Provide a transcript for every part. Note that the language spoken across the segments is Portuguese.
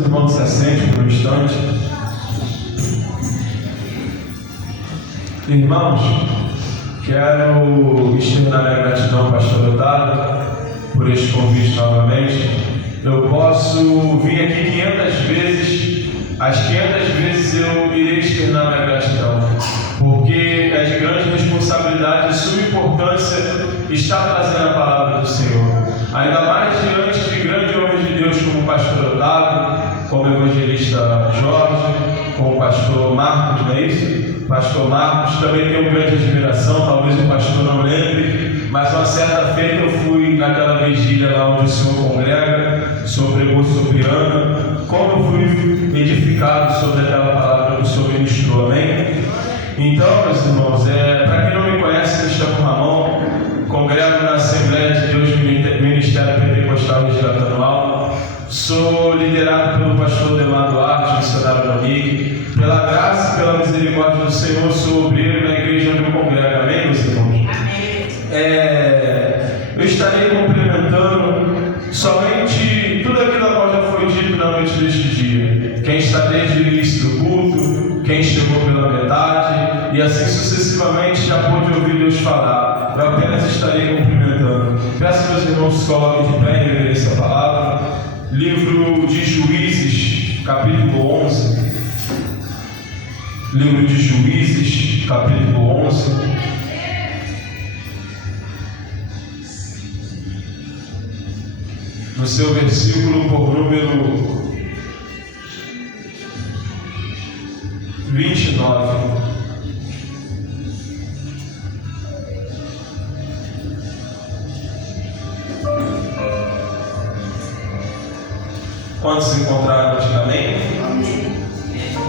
os irmãos se assentem por um instante. Irmãos, quero externar a gratidão ao pastor Otávio por este convite novamente. Eu posso vir aqui 500 vezes, as 500 vezes eu irei externar a minha gratidão, porque é de grande responsabilidade e sua importância estar trazendo a palavra do Senhor. Ainda mais diante de grande homem de Deus como o pastor Otávio, como o evangelista Jorge, como o pastor Marcos, não é isso? Pastor Marcos também tem uma grande admiração, talvez o pastor não lembre, mas uma certa feita eu fui naquela vigília lá onde o Senhor congrega, o Senhor pregou sobre Ana, como eu fui edificado sobre aquela palavra que o Senhor ministrou, amém? Então, meus irmãos, para quem não me conhece, me chamo Ramon, congrego na Assembleia de Deus Ministério Pentecostal Registrado Anual, sou liderado pelo pastor Demar Duarte, missionário Monique. Pela graça e pela misericórdia do Senhor, sou obreiro na igreja onde eu congrego, amém, meus irmãos? Eu estarei complementando somente tudo aquilo que já foi dito na noite deste dia. Quem está desde o início do culto, quem chegou pela metade, e assim sucessivamente já pôde ouvir Deus falar. Eu apenas estarei cumprimentando. Peço que os irmãos se coloquem de pé em reverência à palavra. Livro de Juízes, capítulo 11. Livro de Juízes, capítulo 11. No seu versículo por número 29. Quantos se encontraram antigamente?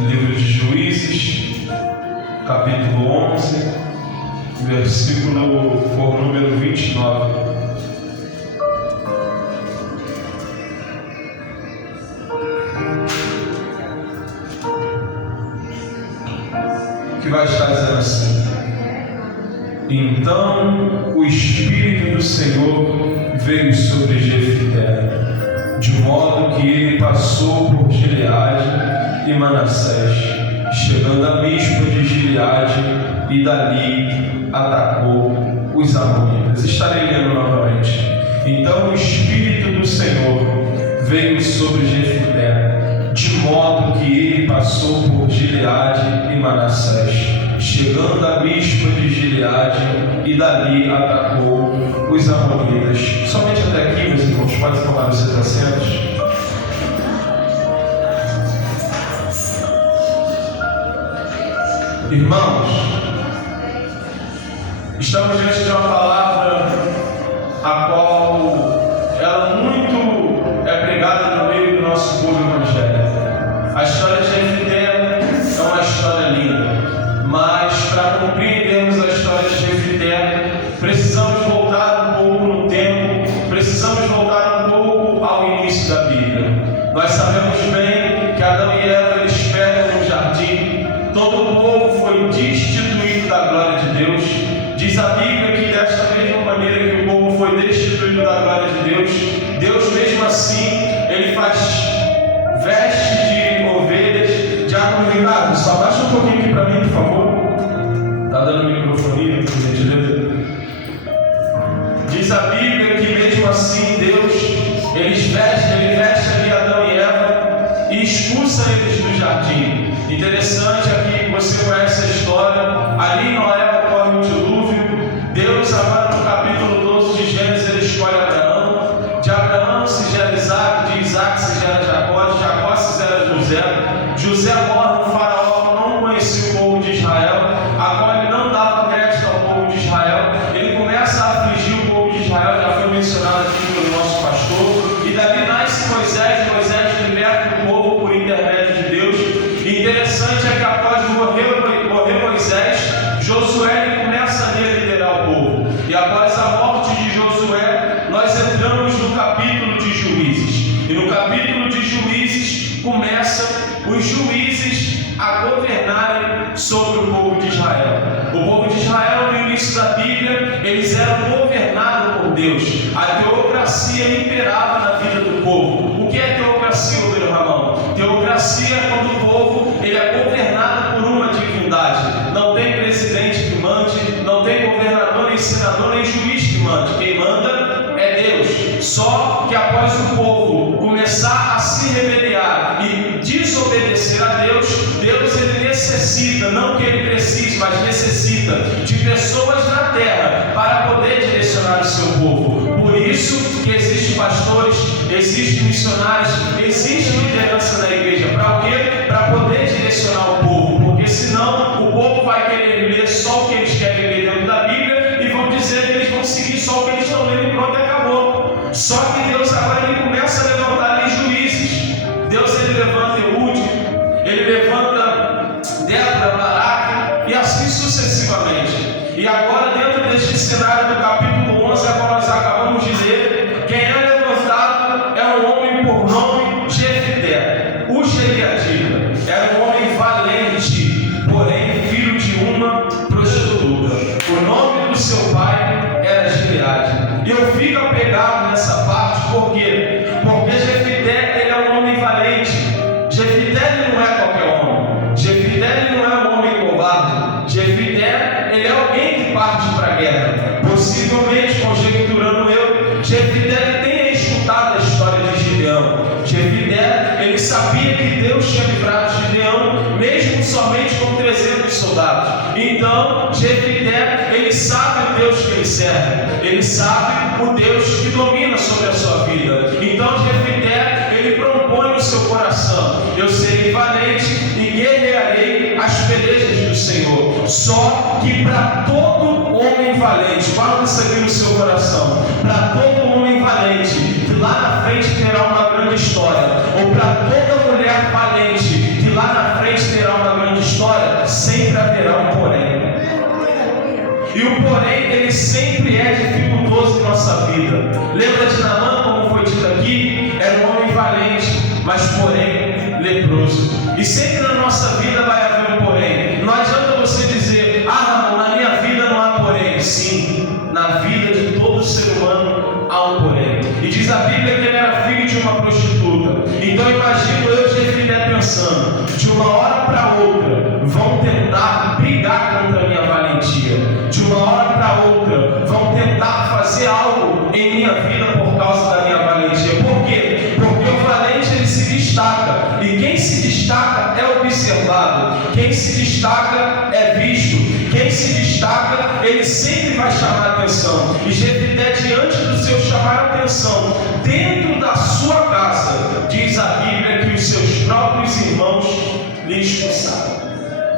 Livro de Juízes, capítulo 11, versículo por número 29. Que vai estar dizendo assim: então o Espírito do Senhor veio sobre Jefité, de modo que ele passou por Gileade e Manassés, chegando a Mispa de Gileade, e dali atacou os amonitas. Estarei lendo novamente. Então o Espírito do Senhor veio sobre Jefité, de modo que ele passou por Gileade e Manassés, chegando a Mispa de Gileade, e dali atacou os amonitas. Somente até aqui, meus irmãos, podem tomar os seus assentos. Irmãos, estamos diante de uma palavra a qual ela muito é pregada no meio do nosso povo evangélico. A história de Jefité é uma história linda, mas para compreendermos a história de Jefité, precisamos voltar um pouco no tempo, precisamos voltar um pouco ao início da Bíblia. Nós sabemos bem que Adão e Eva eles pecam no jardim, todo o povo foi destituído da glória de Deus. Diz a Bíblia que desta mesma maneira que o povo foi destituído da glória de Deus, Deus mesmo assim, ele faz veste de ovelhas, de árvore. Ricardo, só baixa um pouquinho aqui para mim, por favor. Está dando microfonia, por gentileza. Diz a Bíblia que mesmo assim Deus, ele veste ali Adão e Eva e expulsa eles do jardim. Interessante aqui, você conhece a história, ali em Noé ocorre um dilúvio. Deus agora no capítulo 12 de Gênesis ele escolhe Abraão, de Abraão se gera Isaac, de Isaac se gera Jacó, de Jacó se gera José. José morre, o faraó não conhecia o povo de Israel, agora ele não dava crédito ao povo de Israel, ele começa a afligir o povo de Israel, já foi mencionado aqui pelo nosso pastor, e dali nasce Moisés liberta o povo por intermédio de Deus. E interessante é que após morrer Moisés, Josué começa a liderar o povo, e após a morte de Josué, nós entramos no capítulo de Juízes, e no capítulo de Juízes começa os juízes a governarem sobre o povo de Israel. O povo de Israel, no início da Bíblia, eles eram governados por Deus. A teocracia imperava na vida do povo. O que é teocracia, meu Ramão? se rebeliar e desobedecer a Deus, Deus ele necessita, não que ele precise, mas necessita de pessoas na terra para poder direcionar o seu povo. Por isso que existem pastores, existem missionários, existe liderança na igreja. Para o quê? Para poder direcionar o povo, porque senão o povo vai querer ler só o que eles querem ler dentro da Bíblia e vão dizer que eles vão seguir só o que eles estão lendo e pronto, acabou. Só que Deus agora ele começa a levantar ali juízes. Deus ele levanta Eude, ele levanta Débora, Baraque e assim sucessivamente. E agora dentro deste cenário do capítulo 11, agora nós acabamos de ler, quem é levantado é um homem por nome Jefté, o Gileadita. Era um homem valente, porém filho de uma prostituta. O nome do seu pai era Gileade. E eu fico apegado nessa parte, por quê? Porque Jefté ele é um homem valente. Jefté ele não é qualquer homem. Jefté ele não é um homem covarde. Jefté ele é alguém que parte para a guerra. Possivelmente, conjecturando eu, Jefté ele tenha escutado a história de Gideão. Jefté ele sabia que Deus tinha livrado Gideão, mesmo somente com 300 soldados. Então, Jefté ele sabe o Deus que ele serve. Ele sabe o Deus que domina sobre a sua vida. Então, Jefté ele propõe no seu coração: eu serei valente e guerrearei as pelejas do Senhor. Só que para todo homem valente, fala isso aqui no seu coração, para todo homem valente, que lá na frente terá uma grande história, ou para toda mulher valente, que lá na frente terá uma grande história, sempre haverá um porém. E o porém, ele sempre é dificultoso em nossa vida. Lembra de Naamã, como foi dito aqui? Era um homem valente, mas porém leproso. E sempre na nossa vida vai haver um porém. Não adianta você dizer: ah, Ramon, na minha vida não há porém. Sim, na vida de todo ser humano há um porém. E diz a Bíblia que ele era filho de uma prostituta. Então imagino eu Jefté pensando: de uma hora para outra vão tentar brigar contra a minha valentia. De uma hora para outra vão tentar fazer algo em minha vida por causa da minha valentia. Por quê? Porque o valente ele se destaca. E quem se destaca é observado. Quem se destaca é visto. Quem se destaca, ele sempre vai chamar a atenção. E Jefté, diante do seu chamar a atenção, dentro da sua casa, diz a Bíblia que os seus próprios irmãos lhe expulsaram.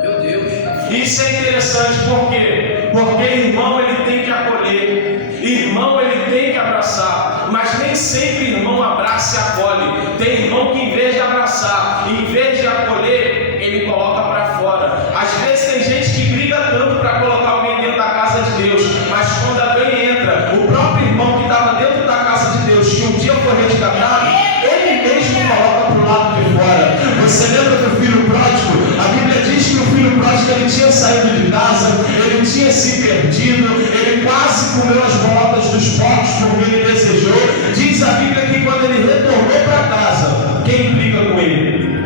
Meu Deus. Isso é interessante, por quê? Porque irmão ele tem que acolher, irmão ele tem que abraçar, mas nem sempre irmão abraça e acolhe. Tem irmão que em vez de abraçar, em vez de acolher, ele coloca para fora. Às vezes tem gente que briga tanto para colocar alguém dentro da casa de Deus, mas quando alguém entra, o próprio irmão que estava dentro da casa de Deus, que um dia foi resgatado, ele mesmo coloca para o lado de fora. Você lembra do filho pródigo? A Bíblia diz que o filho pródigo ele tinha saído de casa, ele tinha se perdido, ele quase comeu as bolotas dos porcos porque ele desejou. Diz a Bíblia que quando ele retornou para casa, quem briga com ele?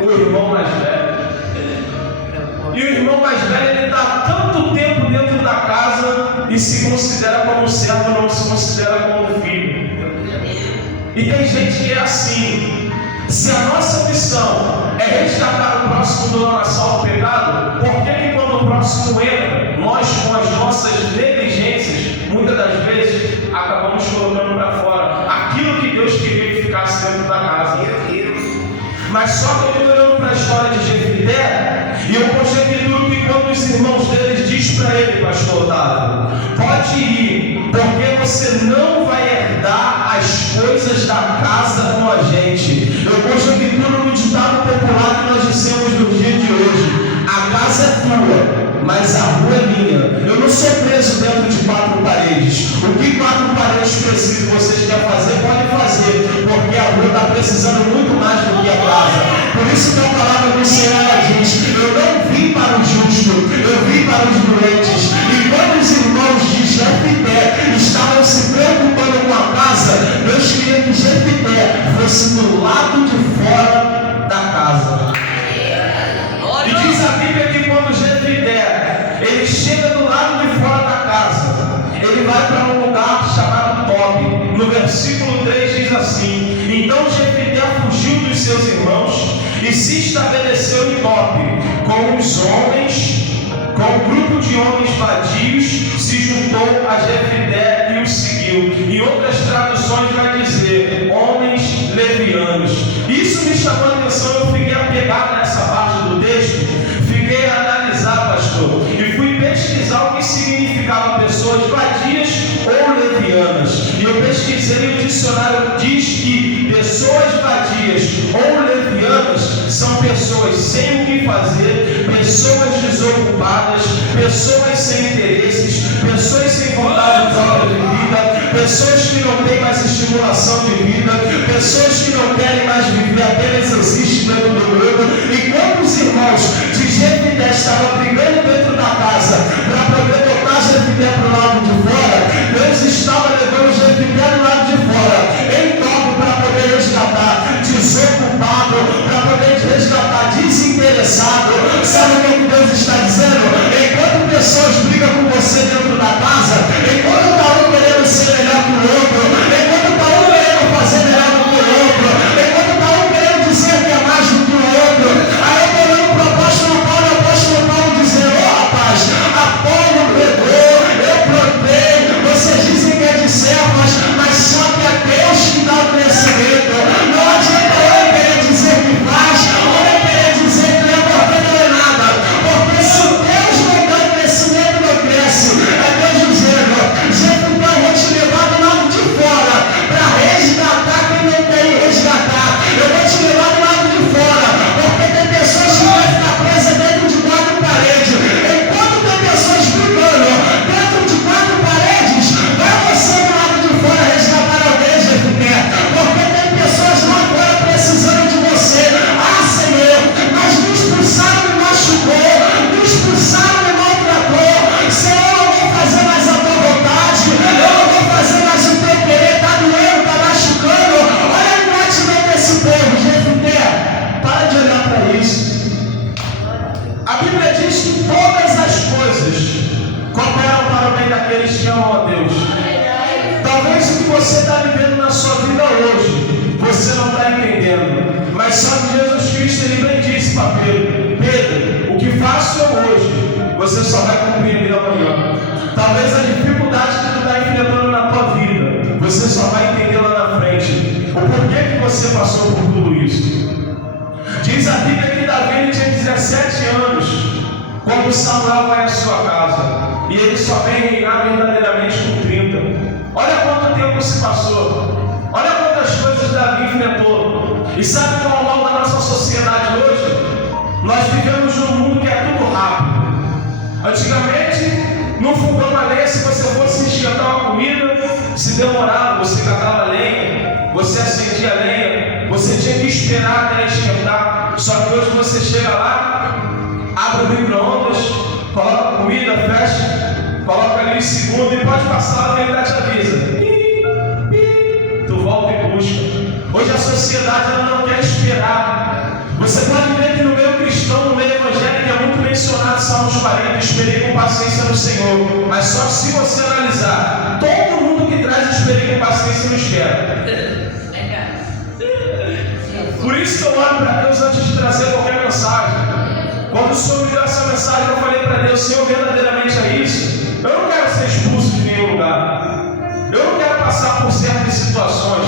O irmão mais velho. E o irmão mais velho ele está tanto tempo dentro da casa e se considera como servo, não se considera como filho. E tem gente que é assim. Se a nossa missão é resgatar o próximo do lamaçal do pecado, por que quando o próximo entra, nós com as nossas negligências, muitas das vezes, acabamos colocando para fora aquilo que Deus queria que ficasse dentro da casa? Mas só que eu estou olhando para a história de Jefté, e eu conjecturo que quando os irmãos deles diz para ele, pastor Otávio, pode ir, porque você não vai herdar as coisas da casa com a gente. Eu conjecturo no ditado popular que nós dissemos no dia de hoje: a casa é tua, mas a rua é minha. Eu não sou preso dentro de 4 paredes. O que 4 paredes precisam, vocês querem fazer, pode fazer, porque a rua está precisando muito mais do que a casa. Por isso que a palavra do Senhor diz: eu não vim para o justo, eu vim para os doentes. E quando os irmãos de Jefté estavam se preocupando com a casa, Deus queria que Jefté fosse do lado de estabeleceu em Tob com os homens, com um grupo de homens vadios, se juntou a Jefité e o seguiu. Em outras traduções vai dizer homens levianos. Isso me chamou a atenção, eu fiquei apegado nessa parte do texto, fiquei a analisar, pastor, e fui pesquisar o que significavam pessoas vadias ou levianas. E eu pesquisei, o dicionário diz que pessoas vadias ou levianas são pessoas sem o que fazer, pessoas desocupadas, pessoas sem interesses, pessoas sem vontade própria de vida, pessoas que não têm mais estimulação de vida, pessoas que não querem mais viver, apenas existem dentro do mundo. Enquanto os irmãos de Jefité estavam brigando dentro da casa para poder botar Jefité para o lado de fora, Deus estava levando Jefité do lado de fora, em Tob, para poder resgatar desocupado, para poder resgatar desinteressado. Sabe o que Deus está dizendo? Enquanto pessoas brigam com você dentro da casa, enquanto está um querendo ser melhor que o outro, enquanto está um querendo fazer melhor do que o outro, enquanto está um querendo dizer que é mais do que o outro, aí eu estou dando proposta no Paulo, o apóstolo Paulo dizer: ô rapaz, Apolo pregou, eu plantei, vocês dizem que é de servas, mas só que é Deus que dá o crescimento. Não adianta eu querer dizer que faz, ou eu querer dizer que é porque não é nada, porque se Deus não dá crescimento, não cresce. É Deus dizendo: Jefité, eu vou te levar do lado de fora para resgatar quem não quer resgatar. Eu vou te levar do lado de fora, porque tem pessoas que vão ficar presas dentro de quatro paredes. Enquanto tem pessoas brigando dentro de quatro paredes, vai você do lado de fora resgatar alguém, Jefité, porque tem pessoas lá fora precisando de você. Ah, Senhor, mas me expulsaram, me machucou, me expulsaram, me maltratou. Senhor, eu não vou fazer mais a tua vontade, eu não vou fazer mais o teu querer, está doendo, está machucando. Olha a ingratidão desse povo. Jefité, para de olhar para isso. A Bíblia diz que todas as coisas cooperam para o bem daqueles que amam a Deus. Talvez o que você está vivendo na sua vida hoje, você não está entendendo, mas só que Jesus Cristo, ele bem disse para Pedro: Pedro, o que faço eu hoje, você só vai compreender amanhã. Talvez a dificuldade que tu está enfrentando na tua vida, você só vai entender lá na frente o porquê que você passou por tudo isso. Diz a Bíblia que Davi tinha 17 anos quando Samuel vai à sua casa, e ele só vem reinar verdadeiramente com 30. Olha quanto tempo se passou, olha quantas coisas Davi enfrentou. E sabe qual é o mal da nossa sociedade hoje? Nós vivemos num mundo que é tudo rápido. Antigamente, no fogão a lenha, se você fosse esquentar uma comida, se demorava, você catava lenha, você acendia a lenha, você tinha que esperar até esquentar. Só que hoje você chega lá, abre o micro-ondas, coloca a comida, fecha, coloca ali em segundo e pode passar lá, ele te avisa. Tu volta e busca. Hoje a sociedade ela não quer esperar. Você pode ver que no meio cristão, no meio evangélico, é muito mencionado Salmos 40, esperei com paciência no Senhor. Mas só que se você analisar, todo mundo que traz esperei com paciência não espera. Por isso que eu oro para Deus antes de trazer qualquer mensagem. Quando o Senhor me deu essa mensagem, eu falei para Deus: Senhor, verdadeiramente é isso? Eu não quero ser expulso de nenhum lugar. Eu não quero passar por certas situações,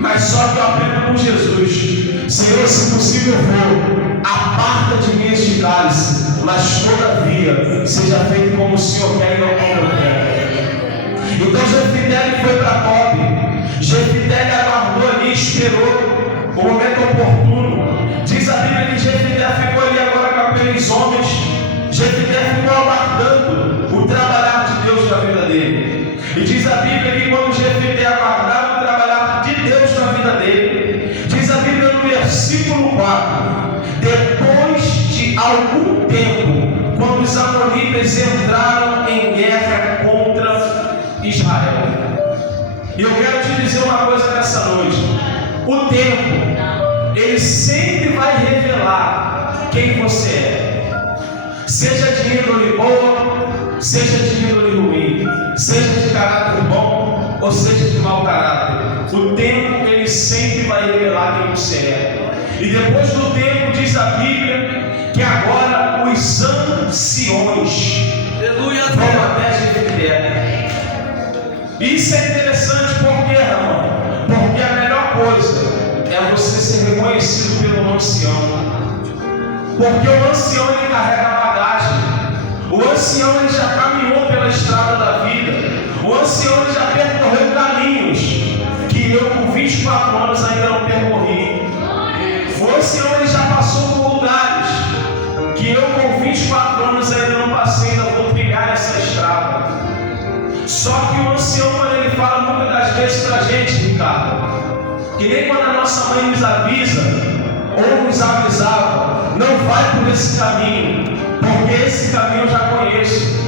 mas só que eu aprendo com Jesus. Senhor, se possível for, aparta de mim este cálice, mas todavia seja feito como o Senhor quer e não como eu quero. Então Jefité foi para Tob. Jefité aguardou ali, esperou o momento oportuno. Diz a Bíblia que Jefité ficou ali agora com aqueles homens. Jefité ficou aguardando o trabalhar de Deus na vida dele. E diz a Bíblia que quando Jefité aguardava o trabalhar de Deus na vida dele, diz a Bíblia no versículo 4: depois de algum tempo, quando os amonitas entraram em guerra contra Israel. E eu quero te dizer uma coisa nessa noite: o tempo, ele sempre vai revelar quem você é. Seja de índole boa, seja de índole ruim, seja de caráter bom ou seja de mau caráter. O tempo, ele sempre vai revelar quem você é. E depois do tempo, diz a Bíblia, que agora os anciões vão até Jefité. Isso é interessante, por quê, irmão? Porque a melhor coisa é você ser reconhecido pelo ancião. Porque o ancião, ele carrega bagagem. O ancião, ele já caminhou pela estrada da vida. O ancião, ele já percorreu caminhos que eu com 24 anos ainda não percorri. O ancião, ele já passou por lugares que eu com 24 anos ainda não passei, ainda vou trilhar essa estrada. Só que o ancião, quando ele fala muitas das vezes pra gente, Ricardo, que nem quando a nossa mãe nos avisa ou nos avisava, não vai por esse caminho, porque esse caminho eu já conheço.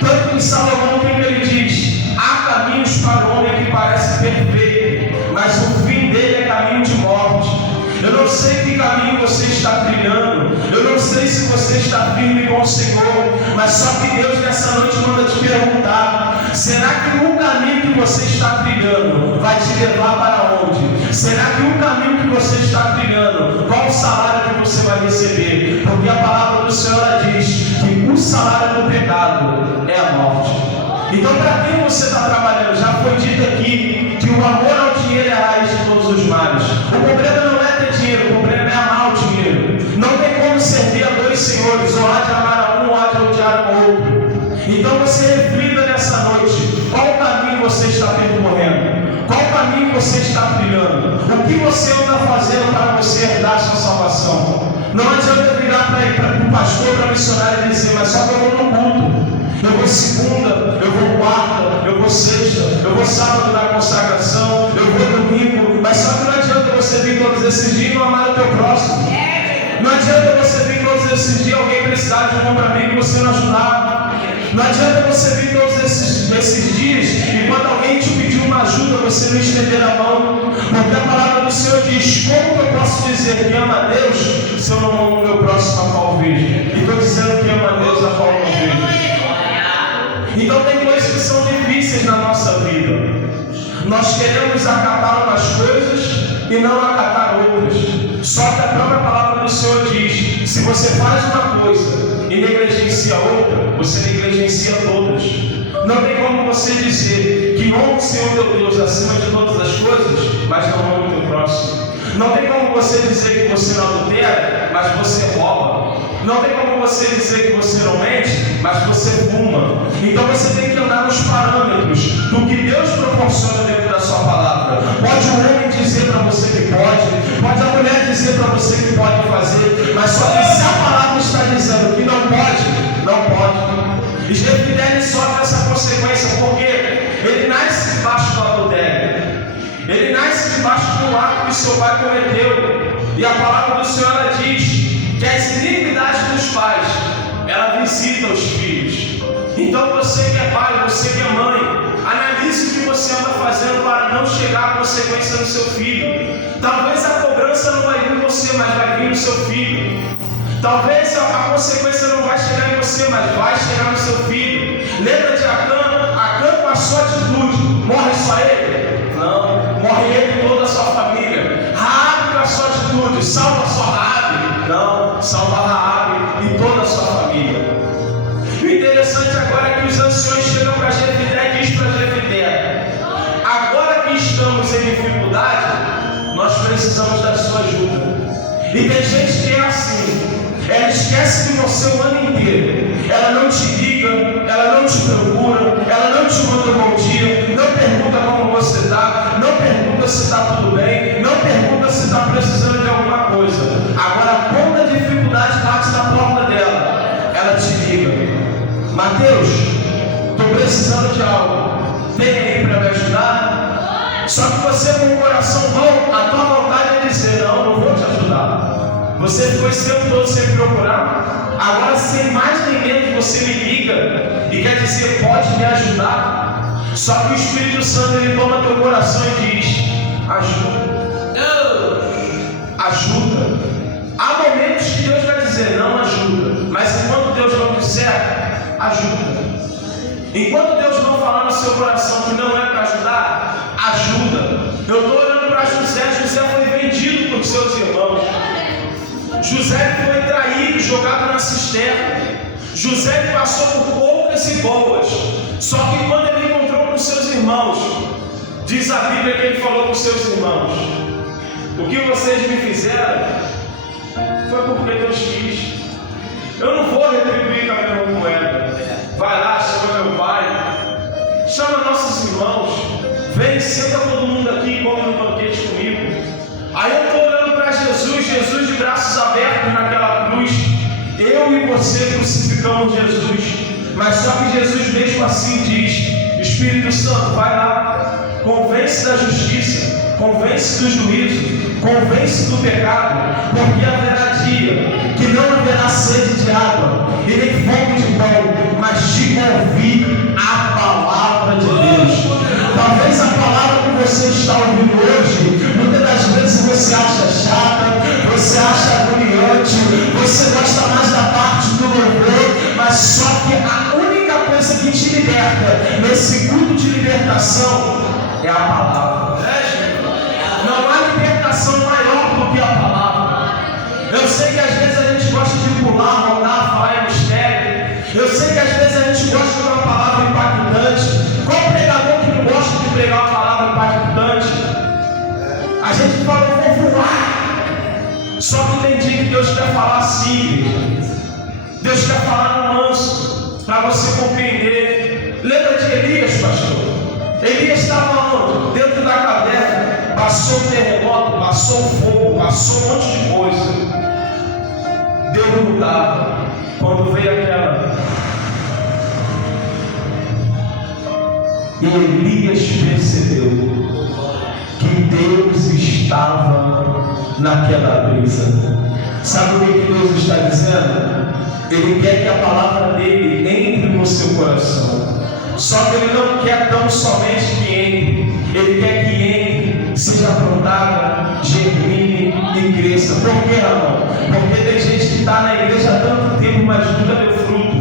Tanto em Salomão que ele diz: há caminhos para o homem que parece perfeito, mas o fim dele é caminho de morte. Eu não sei que caminho você está trilhando, eu não sei se você está firme com o Senhor, mas só que Deus nessa noite manda te perguntar: será que o caminho que você está trilhando vai te levar para onde? Será que o caminho que você está trilhando, qual o salário que você vai receber? Porque a palavra do Senhor diz que o salário do pecado é a morte. Então, para quem você está trabalhando? Já foi dito aqui que o amor ao dinheiro é a raiz de todos os males. O problema não é ter dinheiro, o problema é amar o dinheiro. Não tem como servir a dois senhores, ou há de amar a um, ou há de odiar o outro. Então você reflita nessa noite: qual caminho você está percorrendo? Qual caminho você está trilhando? O que você está fazendo para você herdar a sua salvação? Não adianta virar para o pastor, para a missionária e dizer: mas só que eu vou no culto. Eu vou segunda, eu vou quarta, eu vou sexta, eu vou sábado na consagração, eu vou domingo. Mas só que não adianta você vir todos esses dias e não amar o teu próximo. Não adianta você vir todos esses dias, alguém precisar de um ombro amigo e você não ajudar. Não adianta você vir todos esses dias e quando alguém te pedir uma ajuda, você não estender a mão. Porque a palavra do Senhor diz: como que eu posso dizer que ama a Deus se eu não amo o meu próximo a qual vejo? E estou dizendo que ama a Deus a qual não vejo. Então tem coisas que são difíceis na nossa vida. Nós queremos acatar umas coisas e não acatar outras. Só que a própria palavra do Senhor diz: se você faz uma coisa e negligencia outra, você negligencia todas. Não tem como você dizer que honra o Senhor teu Deus acima de todas as coisas, mas não honra o teu próximo. Não tem como você dizer que você não adultera, mas você rouba. Não tem como você dizer que você não mente, mas você fuma. Então você tem que andar nos parâmetros do que Deus proporciona dentro da sua palavra. Pode o homem dizer para você que pode a mulher dizer para você que pode fazer, mas só que se a palavra está dizendo que não pode, não pode. E Jefité sofre essa consequência porque ele nasce debaixo do adultério. Ele nasce debaixo do ato que seu pai cometeu. E a palavra do Senhor diz que as iniquidades dos pais, ela visita os filhos. Então você que é pai, você que é mãe, analise o que você anda fazendo para não chegar à consequência no seu filho. Talvez a cobrança não vai vir em você, mas vai vir no seu filho. Talvez a consequência não vai chegar em você, mas vai chegar no seu filho. Lembra de Acã? Acã, com a sua atitude, morre só ele? Não, morre ele e toda a sua família. Raabe, com a sua atitude, salva só Raabe? Não, salva Raabe e toda a sua família. O interessante agora é que os anciões chegam para Jefité e diz para Jefité: agora que estamos em dificuldade, nós precisamos da sua ajuda. E tem gente que é assim. Ela esquece de você o ano inteiro. Ela não te liga, ela não te procura, ela não te manda um bom dia, não pergunta como você está, não pergunta se está tudo bem, não pergunta se está precisando de alguma coisa. Agora, quando a dificuldade bate na porta dela, ela te liga: Mateus, estou precisando de algo, tem aí para me ajudar? Só que você com o coração bom, a tua vontade é dizer: não vou te ajudar. Você ficou esse tempo todo sem me procurar. Agora, sem mais nem menos, você me liga e quer dizer: pode me ajudar. Só que o Espírito Santo, ele toma teu coração e diz: ajuda. Ajuda. Há momentos que Deus vai dizer: não ajuda. Mas enquanto Deus não disser, ajuda. Enquanto Deus não falar no seu coração que não é para ajudar, ajuda. Eu estou olhando para José. José foi vendido por seus irmãos. José foi traído, jogado na cisterna. José passou por poucas e boas. Só que quando ele encontrou com seus irmãos, diz a Bíblia que ele falou com seus irmãos: o que vocês me fizeram foi porque Deus quis. Eu não vou retribuir com a mesma moeda. Vai lá, chama meu pai, chama nossos irmãos, vem, senta todo mundo aqui e come no banquete comigo. Aí eu estou olhando para Jesus, Jesus de braços abertos naquela cruz. Eu e você crucificamos Jesus, mas só que Jesus mesmo assim diz: Espírito Santo, vai lá, convence da justiça, convence do juízo, convence do pecado, porque haverá dia que não haverá sede de água e nem fome de pão, mas de ouvir a palavra de Deus. Talvez a palavra que você está ouvindo hoje, muitas das vezes você acha chata, você acha agoniante, você gosta mais da parte do louvor, mas só que a única coisa que te liberta nesse culto de libertação é a palavra. Não há libertação maior do que a palavra. Eu sei que às vezes a gente gosta de pular, rodar, falar em mistério. Eu sei que às vezes a gente gosta de uma palavra impactante. Qual pregador que não gosta de pregar uma palavra impactante? A gente fala, eu vou voar. Só que tem dia que Deus quer falar assim. Deus quer falar no manso, para você compreender. Lembra de Elias, pastor? Elias estava onde? Dentro da caverna. Passou um terremoto, passou um fogo, passou um monte de coisa. Deus não mudava. Quando veio aquela... E Elias percebeu que Deus estava naquela brisa. Sabe o que Deus está dizendo? Ele quer que a palavra dele entre no seu coração. Só que ele não quer tão somente que entre. Ele quer que entre, seja plantada, germine e cresça. Por que, irmão? Porque tem gente que está na igreja há tanto tempo, mas nunca deu fruto.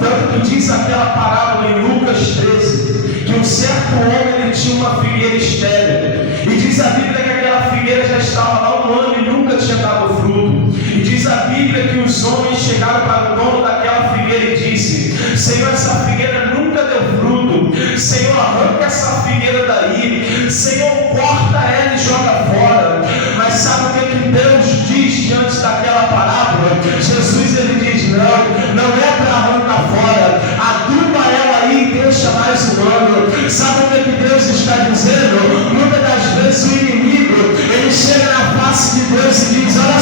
Tanto que diz aquela parábola em Lucas 13, que um certo homem ele tinha uma figueira estéril. E diz a Bíblia que aquela figueira já estava lá um ano e nunca tinha dado fruto. E diz a Bíblia que os homens chegaram para o dono daquela figueira e disse: Senhor, essa figueira nunca deu fruto. Senhor, arranca essa figueira daí. Senhor, corta ela e joga fora. Mas sabe o que Deus diz diante daquela parábola? Jesus ele diz: não é para arrancar fora. Aduba ela aí e deixa mais um ano. Sabe o que Deus está dizendo? Muitas das vezes o inimigo ele chega na face de Deus e diz: olha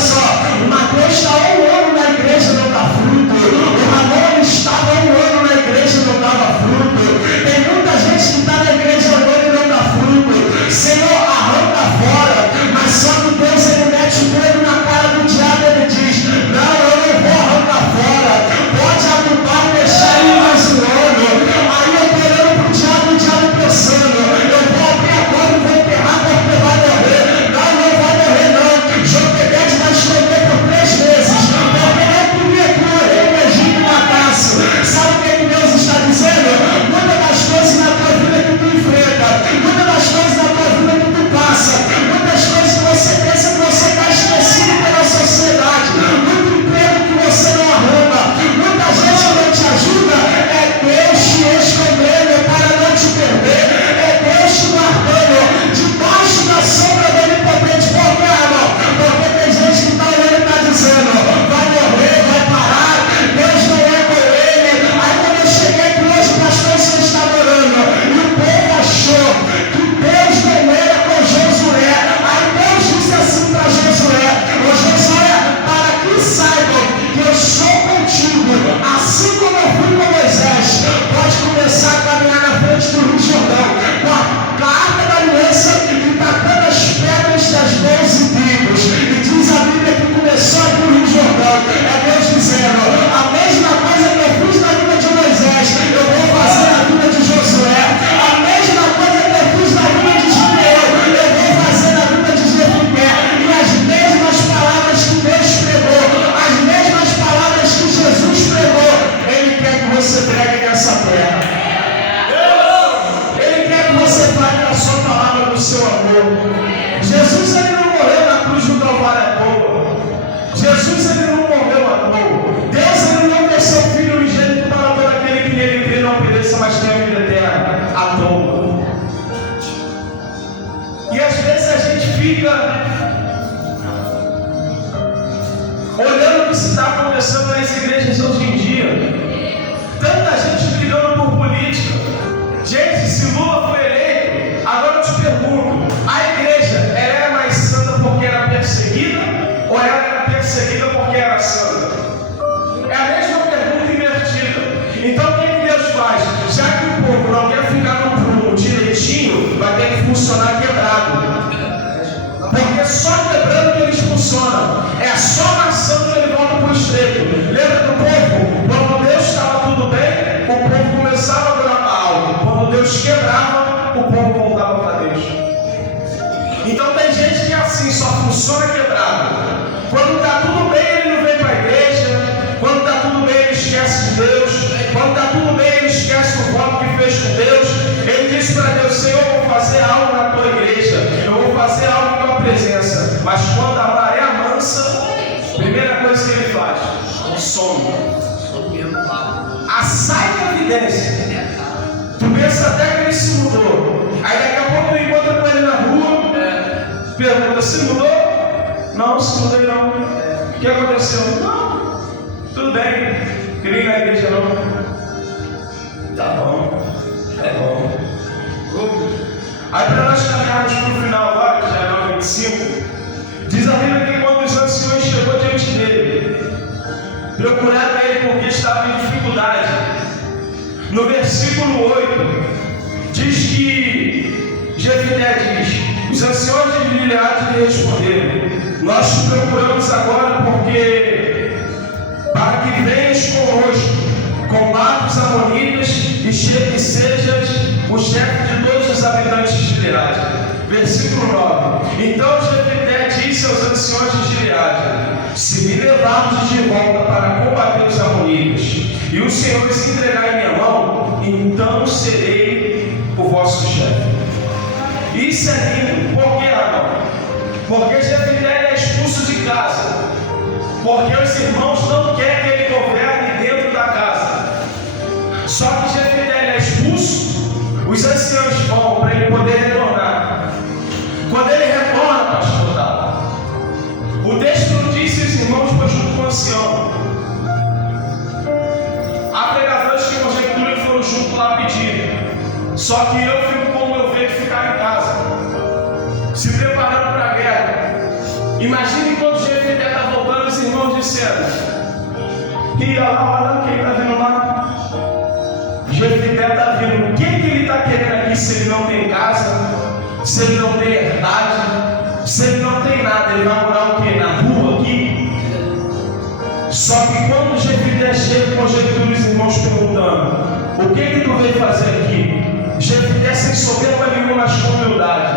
que isso está acontecendo nas igrejas hoje em dia. Tanta gente brigando por política. Gente, se Lula foi eleito, agora eu te pergunto, a igreja, ela era mais santa porque era perseguida ou ela era perseguida porque era santa? É a mesma pergunta invertida. Então o que Deus faz? Já que o povo não quer ficar no prumo direitinho, vai ter que funcionar quebrado. Porque só quebrando que eles funcionam. É só amassando que ele volta para o estreito. Lembra do povo? Quando Deus estava tudo bem, o povo começava a adorar Baal. Quando Deus quebrava, o povo voltava para Deus. Então tem gente que é assim, só funciona quebrado. Quando está tudo bem, ele não vem para a igreja. Quando está tudo bem, ele esquece de Deus. Quando está tudo bem, ele esquece o voto que fez com Deus. Ele disse para Deus: Senhor, eu vou fazer algo na tua igreja. Eu vou fazer algo em tua presença. Mas quando a maré mansa, a primeira coisa que ele faz, some. Sai da evidência. Tu pensa até que ele se mudou. Aí daqui a pouco tu encontra com ele na rua. Pergunta: se mudou? Não, se mudei não. O que aconteceu? Não. Tudo bem. Queria ir na igreja não. Tá bom. É bom. Aí para nós caminharmos para o final agora, que já é 9:25, diz a Bíblia que quando os anciões chegou diante dele, procuraram ele porque estava em dificuldade. No versículo 8, diz que Jefité diz: os anciões de Gileade lhe responderam: nós te procuramos agora porque para que venhas conosco, combate os amonitas e sejas o chefe de todos os habitantes de Gileade. Versículo 9. Então Jefité disse aos anciões de Gileade: se me levardes de volta para combater os amonitas e o Senhor se entregar em minha mão, então serei o vosso chefe. Isso é lindo. Por que, Arão? Porque Jefité é expulso de casa. Porque os irmãos não querem que ele governe dentro da casa. Só que Jefité é expulso, os anciãos vão para ele poder retornar. Quando ele retorna, pastor, tá? O texto não diz se os irmãos foram junto com o ancião. Há pregadores que conjecturam que foram junto lá pedir. Só que eu fico com o meu ver de ficar em casa, se preparando para a guerra. Imagine quando Jefité está voltando, os irmãos disseram: e olha lá, quem está vindo lá? Jefité está vindo. O que ele está querendo aqui se ele não tem casa, se ele não tem herdade, se ele não tem nada? Ele vai morar o quê? Na rua aqui? Só que quando Jefité chega, conjectura os irmãos perguntando: o que tu veio fazer aqui? Jefité sem soberba nenhuma, mas com humildade: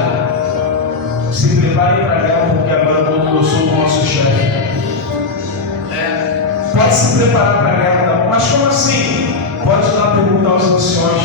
se preparem para a guerra, porque agora eu sou o nosso chefe. Pode se preparar para a guerra, tá? Mas como assim? Pode ir lá perguntar aos anciões.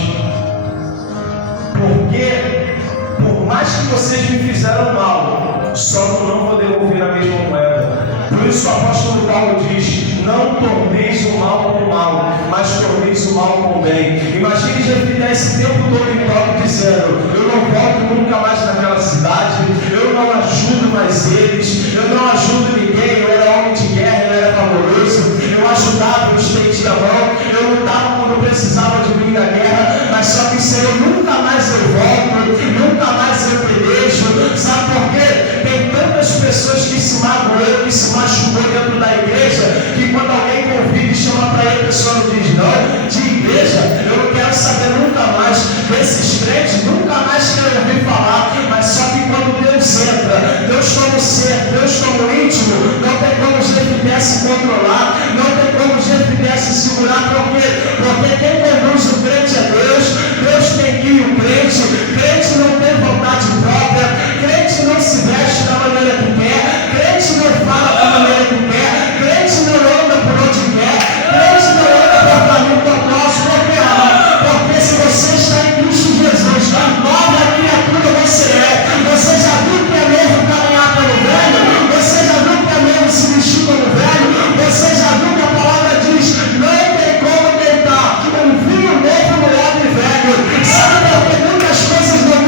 Porque, por mais que vocês me fizeram mal, só que eu não vou devolver a mesma moeda. Por isso o apóstolo Paulo diz: não torneis o mal com o mal, mas torneis o mal com o bem. Imagine Jefité esse tempo todo em toque dizendo: eu não volto nunca mais naquela cidade, eu não ajudo mais eles, eu não ajudo ninguém, eu era homem de guerra, eu era valoroso, eu ajudava, eu estendia a mão, eu lutava quando precisava de mim na guerra, mas só que Senhor, nunca mais eu volto, nunca mais eu pelejo. Sabe por quê? Tem tantas pessoas que se magoou, que se machucou dentro da igreja, que quando alguém convida e chama para ele, a pessoa não diz não. De igreja, eu não quero saber nunca mais desses crentes, nunca mais quero ouvir falar. Mas só que quando Deus entra, Deus como ser, Deus como íntimo, não tem como Jefité se controlar, não tem como Jefité se segurar. Por quê? Porque quem conduz o crente é Deus, Deus tem guia o crente, crente não tem vontade própria, crente não se veste da maneira que quer, crente não fala da maneira que quer, crente não anda por onde quer, crente não anda por caminho tortuoso. Porque se você está em Cristo Jesus, nova criatura você é. Você já viu que é mesmo caminhar pelo velho? Você já viu que é mesmo se vestir como velho? Você já viu que a palavra diz: não tem como tentar um vinho novo no odre velho? Sabe por que muitas coisas não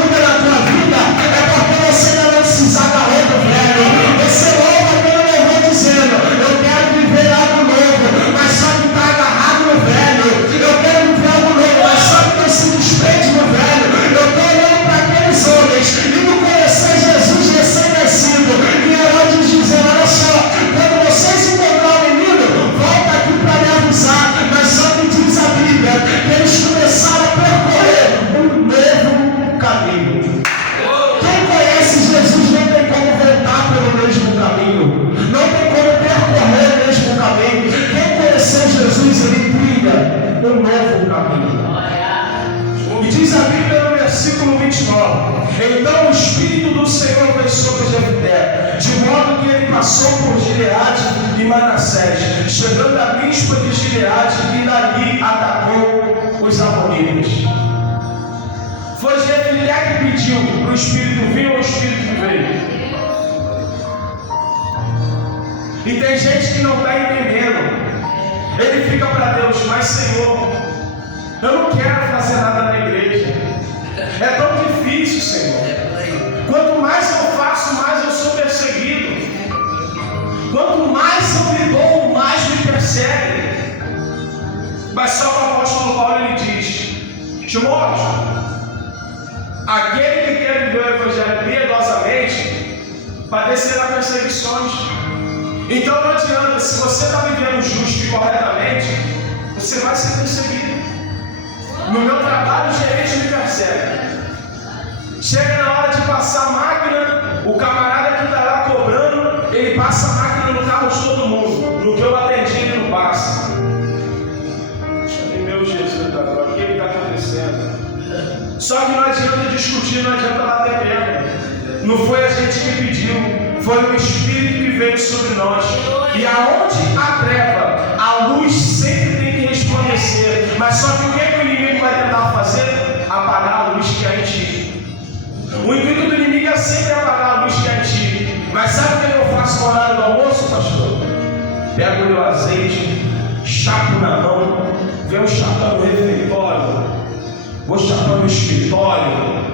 Gileade e Manassés, chegando a Mispa de Gileade, e dali atacou os amonitas. Foi Jefité que pediu para o Espírito vir ou o Espírito veio? E tem gente que não está entendendo. Ele fica para Deus, mas Senhor, eu não quero fazer nada na igreja. É tão difícil, Senhor. Quanto mais eu faço, mais eu sou perseguido. Quanto mais eu me dou, mais me perseguem. Mas só o apóstolo Paulo ele diz: Timóteo, aquele que quer viver o evangelho piedosamente padecerá perseguições. Então não adianta, se você está vivendo justo e corretamente, você vai ser perseguido. No meu trabalho, o gerente me persegue. Chega na hora de passar a máquina, o camarada que está lá cobrando, ele passa a máquina no carro de todo mundo. No que eu atendi, ele não passa. Meu Jesus, agora, o que está acontecendo? Só que não adianta discutir, não adianta bater perna. Não foi a gente que pediu, foi o Espírito que veio sobre nós. E aonde há treva, a luz sempre tem que resplandecer. Mas só que o que o inimigo vai tentar fazer? Apagar a luz que há em ti. O intuito do inimigo é sempre apagar a luz que há em ti. Mas sabe o que eu faço no horário do almoço, pastor? Pego o meu azeite, chapo na mão, venho chapando o refeitório, vou chapando o escritório,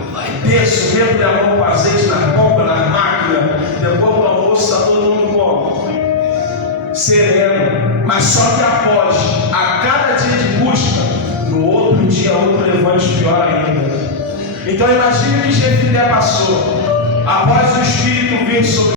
desço, meto minha mão com azeite nas bombas, nas máquinas, depois do almoço está todo mundo bom, sereno. Mas só que após, a cada dia de busca, no outro dia outro levante pior ainda. Então imagine o que Jefité passou após o Espírito vir sobre